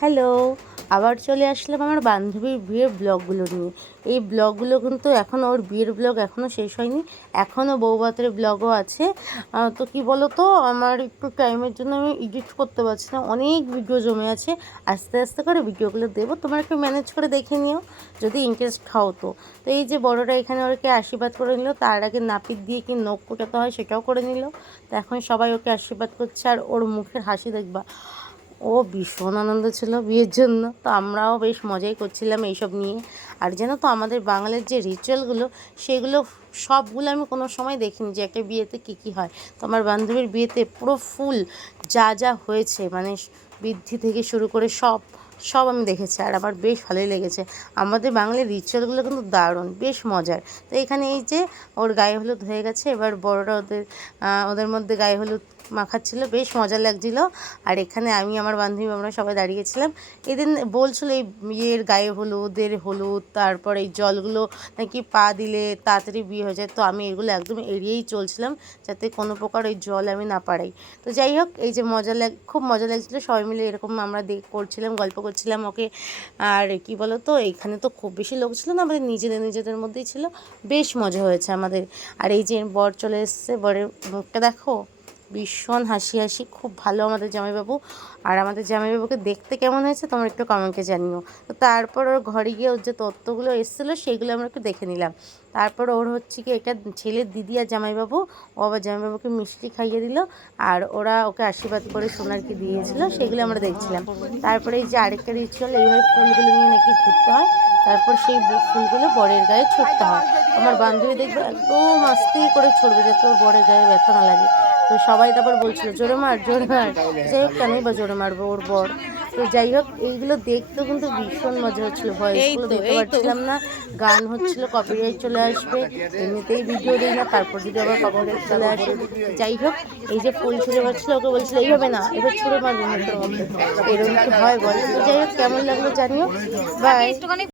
Hello, আবার চলে আসলাম আমার বান্ধবীর বিয়ের ব্লগগুলো নিয়ে। এই ব্লগগুলো কিন্তু এখনও ওর বিয়ের ব্লগ এখনও শেষ হয়নি, এখনও বউভাতের ব্লগও আছে। তো কি বলো তো, আমার একটু টাইমের জন্য আমি এডিট করতে পারছি না, অনেক ভিডিও জমে আছে। আস্তে আস্তে করে ভিডিওগুলো দেবো, তোমরা একটু ম্যানেজ করে দেখে নিও যদি ইন্টারেস্ট হও তো। তো এই যে বড়োরা এখানে ওকে আশীর্বাদ করে নিল, তার আগে নাপিত দিয়ে কি নখ কোটাতে হয় সেটাও করে নিল। তো এখন সবাই ওকে আশীর্বাদ করছে, আর ওর মুখের হাসি দেখবা, ও ভীষণ আনন্দ ছিল বিয়ের জন্য। তো আমরাও বেশ মজাই করছিলাম এইসব নিয়ে। আর জানো তো, আমাদের বাঙালির যে রিচুয়ালগুলো, সেগুলো সবগুলো আমি কোনো সময় দেখিনি যে একটা বিয়েতে কী কী হয়। তো আমার বান্ধবীর বিয়েতে পুরো ফুল যা যা হয়েছে, মানে বৃদ্ধি থেকে শুরু করে সব সব আমি দেখেছি, আর আমার বেশ ভালোই লেগেছে। আমাদের বাঙালির রিচুয়ালগুলো কিন্তু দারুণ, বেশ মজার। তো এখানে এই যে ওর গায়ে হলুদ হয়ে গেছে, এবার বড়রা ওদের মধ্যে গায়ে হলুদ মাখাচ্ছিল, বেশ মজা লাগছিলো। আর এখানে আমি, আমার বান্ধবী, আমরা সবাই দাঁড়িয়েছিলাম। এদিন বলছিল এই বিয়ের গায়ে হলুদের হলুদ, তারপর এই জলগুলো নাকি পা দিলে তাড়াতাড়ি বিয়ে হয়ে যায়। তো আমি এগুলো একদম এড়িয়েই চলছিলাম, যাতে কোনো প্রকার ওই জল আমি না পাড়াই। তো যাই হোক, এই যে খুব মজা লাগছিলো, সবাই মিলে এরকম আমরা করছিলাম, গল্প করছিলাম ওকে। আর কি বলো তো, এখানে তো খুব বেশি লোক ছিল না, আমাদের নিজেদের মধ্যেই ছিল, বেশ মজা হয়েছে আমাদের। আর এই যে বর চলে এসছে, বরের মুখটা দেখো, ভীষণ হাসি হাসি, খুব ভালো আমাদের জামাইবাবু। আর আমাদের জামাইবাবুকে দেখতে কেমন হয়েছে তোমরা একটু কমেন্টে জানিও। তো তারপর ওর ঘরে গিয়ে ওর যে তত্ত্বগুলো এসেছিলো সেইগুলো আমরা একটু দেখে নিলাম। তারপর ওর হচ্ছে কি, এটা ছেলের দিদি আর জামাইবাবু, ও আবার জামাইবাবুকে মিষ্টি খাইয়ে দিল, আর ওরা ওকে আশীর্বাদ করে সোনার কি দিয়েছিল সেগুলো আমরা দেখছিলাম। তারপরে এই যে আরেকটা রিচুয়াল, এইভাবে ফুলগুলো নিয়ে নাকি ঘুরতে হয়, তারপর সেই ফুলগুলো বরের গায়ে ছুটতে হয়। আমার বান্ধবী দেখবে একদম আস্তে করে ছড়বে, যাতে ওর বরের গায়ে ব্যথা না লাগে। তো সবাই তারপর বলছিল জোরে মার জোরে মার, যাই হোক কেনই বা জোরে মারবো, ওর বর। তো যাই হোক, এইগুলো দেখতেও কিন্তু ভীষণ মজা হচ্ছিলো, ভয়েসগুলো দিতে পারছিলাম না, গান হচ্ছিলো, কপিরাইট চলে আসবে, এমনিতেই ভিডিও দিই না, তারপর যদি আবার কপিরাইট চলে আসে। যাই হোক, এই যে ফুল ছুঁড়ে মারছিলো, ওকে বলছিল এইভাবে না, এবার ছুঁড়ে মারবো মুখের মধ্যে, এরকম কি হয় বল। তো যাই হোক, কেমন লাগলো জানিও, বাই।